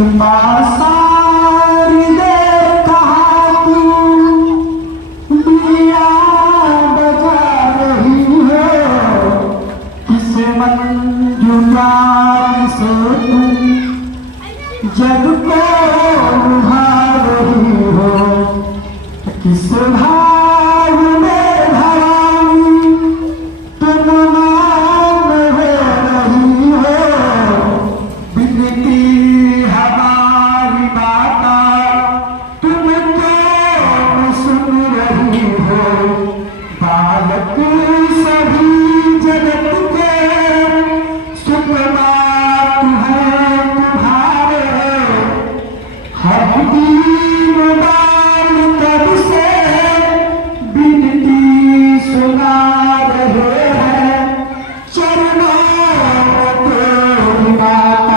सारी देर कहाँ तू बिया बजा रही हो, किस मंजुनार से तुम जग को उठा रही हो, किस